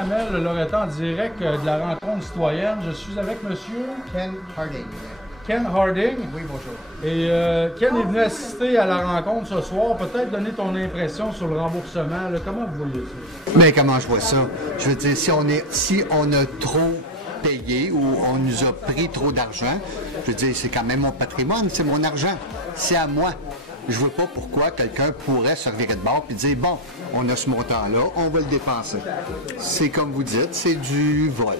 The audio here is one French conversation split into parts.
Amel, le Loretan, en direct de la rencontre citoyenne. Je suis avec monsieur Ken Harding. Ken Harding. Oui, bonjour. Et Ken est venu assister à la rencontre ce soir. Peut-être donner ton impression sur le remboursement. Là. Comment vous voyez ça? Mais comment je vois ça? Je veux dire, si on a trop payé ou on nous a pris trop d'argent, je veux dire, c'est quand même mon patrimoine, c'est mon argent. C'est à moi. Je vois pas pourquoi quelqu'un pourrait se revirer de bord et dire, bon, on a ce montant-là, on va le dépenser. C'est comme vous dites, c'est du vol.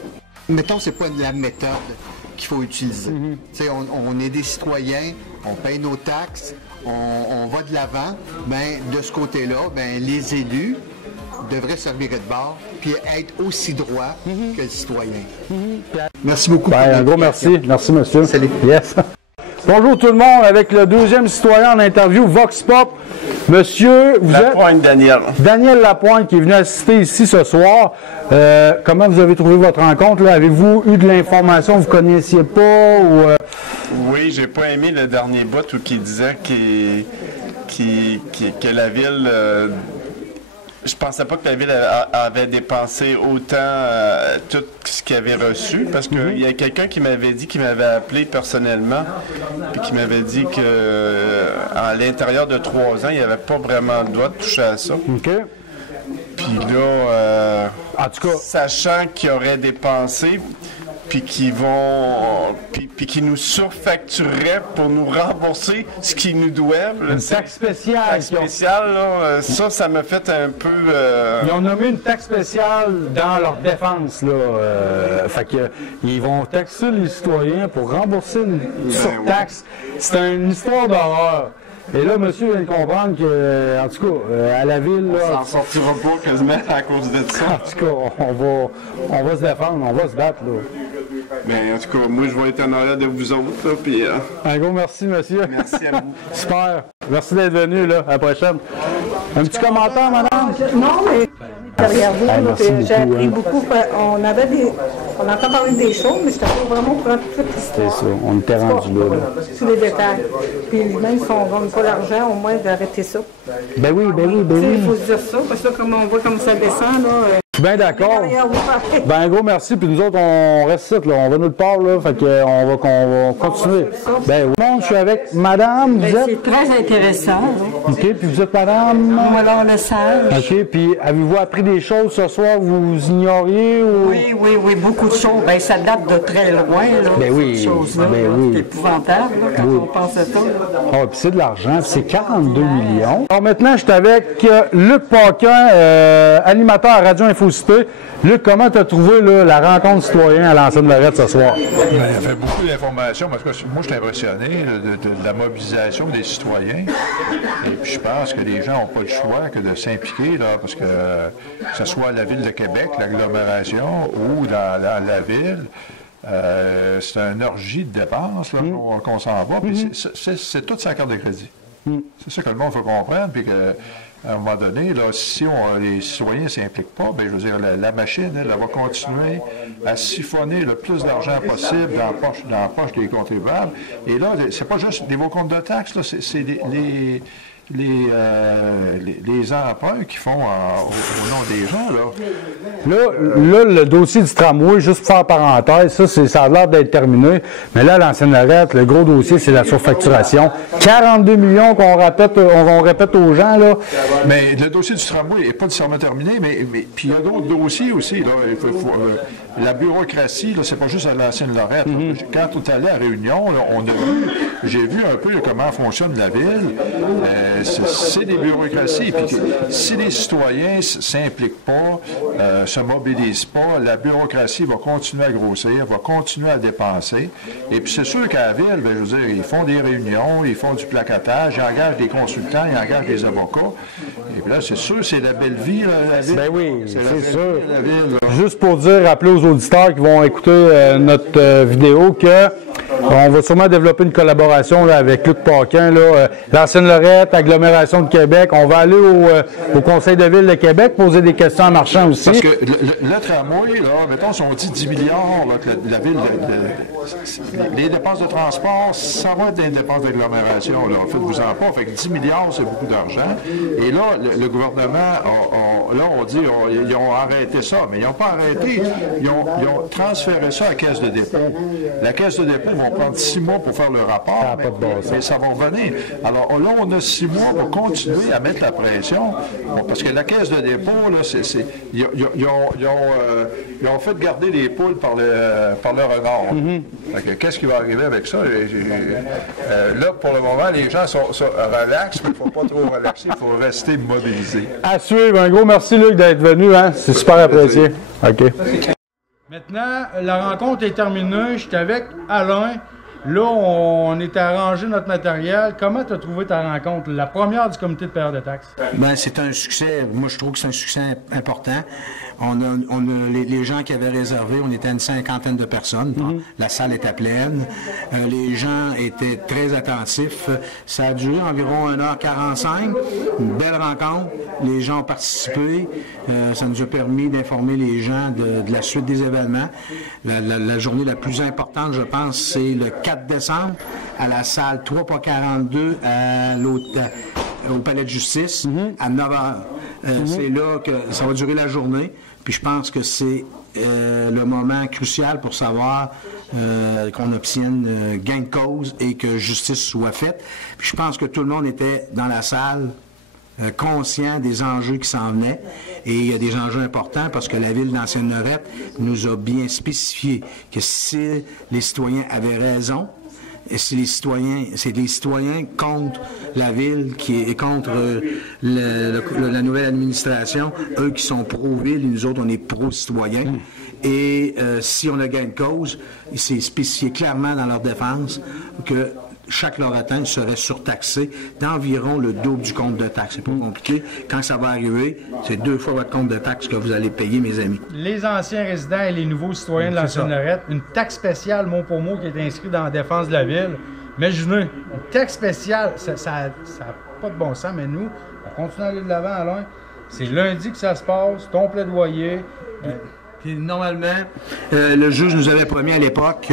Mettons, c'est pas la méthode qu'il faut utiliser. Tu sais, on est des citoyens, on paye nos taxes, on va de l'avant. Ben, de ce côté-là, ben, les élus devraient se revirer de bord puis être aussi droits que le citoyen. Merci beaucoup. Ben, un gros merci. Merci, monsieur. Salut. Yes. Bonjour tout le monde, avec le deuxième citoyen en interview, Vox Pop. Monsieur, vous êtes... Lapointe, Daniel. Daniel Lapointe qui est venu assister ici ce soir. Comment vous avez trouvé votre rencontre? Avez-vous eu de l'information que vous ne connaissiez pas? Ou, Oui, j'ai pas aimé le dernier bout où il disait que la ville... je pensais pas que la ville avait dépensé autant tout ce qu'il avait reçu, parce qu'il y a quelqu'un qui m'avait dit, qui m'avait appelé personnellement, puis qui m'avait dit que à l'intérieur de 3 ans, il n'y avait pas vraiment le droit de toucher à ça. OK. Puis là, En tout cas, sachant qu'ils auraient dépensé, puis qu'ils nous surfactureraient pour nous rembourser ce qu'ils nous doivent. une taxe spéciale. Taxe spéciale, là, ça m'a fait un peu... Ils ont nommé une taxe spéciale dans leur défense. Fait que, ils vont taxer les citoyens pour rembourser une surtaxe. C'est une histoire d'horreur. Et là, monsieur vient de comprendre que, en tout cas, à la ville... On Là, s'en sortira pas quasiment à cause de ça. en tout cas, on va se défendre, on va se battre. Là. Mais en tout cas, moi, je vais être en arrière de vous autres, là, puis... Un gros merci, monsieur. Merci à vous. Super. Merci d'être venu, là. À la prochaine. Un petit commentaire, madame? Non, mais derrière vous, Hey, là, merci puis j'ai beaucoup, appris hein. beaucoup. On entend parler des choses, mais je n'étais pas vraiment au courant de toute l'histoire. C'est ça, on était rendu là. Tous les détails. Puis même si on ne gagne pas l'argent, au moins d'arrêter ça. Ben oui, ben oui, ben Tu sais, il oui. faut se dire ça, parce que là, comme on voit comme ça descend, là, Je suis bien d'accord. derrière vous, pareil. Ben un gros merci, puis nous autres, on reste ici, là. On va nulle part, là. Fait qu'on va continuer. Ben oui. Je suis avec madame, vous Ben, êtes? c'est très intéressant. Hein. OK, puis vous êtes madame? Voilà, le sage. OK, puis avez-vous appris des choses ce soir que vous ignoriez ou... Oui, beaucoup de choses. Ben, ça date de très loin, là. Ben oui, ces choses-là. ben là. oui. C'est épouvantable, là, quand on pense à ça. Ah, puis c'est de l'argent, puis c'est 42 millions. Alors maintenant, je suis avec Luc Paquin, animateur à Radio Infocité. Luc, comment tu as trouvé là, la rencontre citoyenne à l'ancienne Lorette ce soir? Il y avait beaucoup d'informations. Parce que moi, je suis impressionné de la mobilisation des citoyens. Et puis, je pense que les gens n'ont pas le choix que de s'impliquer, là, parce que ce soit à la Ville de Québec, l'agglomération, ou dans la ville, c'est une orgie de dépenses là, qu'on s'en va. Puis c'est toute sa carte de crédit. C'est ça que le monde faut comprendre. Puis que, à un moment donné, là, si les citoyens ne s'impliquent pas, bien, je veux dire, la machine, elle va continuer à siphonner le plus d'argent possible dans la poche des contribuables. Et là, c'est pas juste des vos comptes de taxes, là, c'est les emprunts qu'ils font au nom des gens, là. Là, le dossier du tramway, juste pour faire parenthèse, ça a l'air d'être terminé. Mais là, à l'ancienne Lorette, le gros dossier, c'est la surfacturation. 42 millions qu'on répète aux gens, là. Mais le dossier du tramway n'est pas nécessairement terminé, mais puis il y a d'autres dossiers aussi, là. La bureaucratie, là, c'est pas juste à l'ancienne Lorette. Quand on est allé à Réunion, là, j'ai vu un peu comment fonctionne la ville. C'est des bureaucraties. Puis si les citoyens ne s'impliquent pas, se mobilisent pas, la bureaucratie va continuer à grossir, va continuer à dépenser. Et puis c'est sûr qu'à la ville, bien, je veux dire, ils font des réunions, ils font du placatage, ils engagent des consultants, ils engagent des avocats. Et puis là, c'est sûr, c'est la belle vie, là, la ville. Ben oui, c'est sûr. La ville, là. Juste pour dire, rappeler aux auditeurs qui vont écouter notre vidéo que On va sûrement développer une collaboration là, avec Luc Paquin, l'ancienne Lorette, agglomération de Québec. On va aller au Conseil de ville de Québec poser des questions en marchand aussi. Parce que le tramway, là, mettons, si on dit 10 milliards, là, que la ville, les dépenses de transport, ça va être des dépenses d'agglomération. Faites-vous-en pas. Fait que 10 milliards, c'est beaucoup d'argent. Et là, le gouvernement, on dit, ils ont arrêté ça, mais ils n'ont pas arrêté. Ils ont transféré ça à la Caisse de dépôt. La Caisse de dépôt va prendre 6 mois pour faire le rapport, mais ça va revenir. Alors là, on a 6 mois pour continuer à mettre la pression, parce que la Caisse de dépôt, là, ils ont fait garder les poules par le renard. Qu'est-ce qui va arriver avec ça? Là, pour le moment, les gens sont relax, mais il ne faut pas trop relaxer, il faut rester modélisé. À suivre. Un gros merci, Luc, d'être venu. Hein? C'est super apprécié. OK. Maintenant, la rencontre est terminée. J'étais avec Alain. Là, on est arrangé notre matériel. Comment tu as trouvé ta rencontre, la première du comité de paiement de taxes? Bien, c'est un succès. Moi, je trouve que c'est un succès important. On a les gens qui avaient réservé, on était une 50aine de personnes. La salle était pleine. Les gens étaient très attentifs. Ça a duré environ 1h45. Une belle rencontre. Les gens ont participé. Ça nous a permis d'informer les gens de la suite des événements. La journée la plus importante, je pense, c'est le 4 décembre à la salle 3x42 au Palais de justice à 9h. C'est là que ça va durer la journée. Puis je pense que c'est le moment crucial pour savoir qu'on obtienne gain de cause et que justice soit faite. Puis je pense que tout le monde était dans la salle conscient des enjeux qui s'en venaient. Et il y a des enjeux importants parce que la ville d'Ancienne-Lorette nous a bien spécifié que si les citoyens avaient raison, et si c'est les citoyens contre la ville qui est contre la nouvelle administration, eux qui sont pro-ville et nous autres on est pro-citoyens. Et si on a gain de cause, c'est spécifié clairement dans leur défense que chaque Loretain serait surtaxé d'environ le double du compte de taxe. C'est pas compliqué. Quand ça va arriver, c'est 2 fois votre compte de taxe que vous allez payer, mes amis. Les anciens résidents et les nouveaux citoyens de l'Ancienne-Lorette, une taxe spéciale mot pour mot qui est inscrite dans la défense de la ville. Mais je veux une taxe spéciale, ça n'a pas de bon sens, mais nous, on continue à aller de l'avant, Alain. C'est lundi que ça se passe, ton plaidoyer. Puis normalement, le juge nous avait promis à l'époque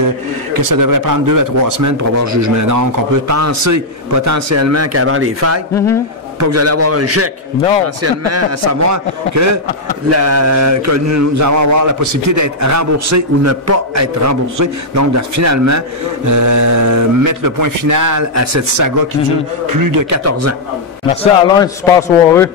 que ça devrait prendre 2 à 3 semaines pour avoir le jugement. Donc, on peut penser potentiellement qu'avant les fêtes, pas que vous allez avoir un chèque, potentiellement, à savoir que nous allons avoir la possibilité d'être remboursés ou ne pas être remboursés. Donc, finalement, mettre le point final à cette saga qui dure plus de 14 ans. Merci Alain, super soirée.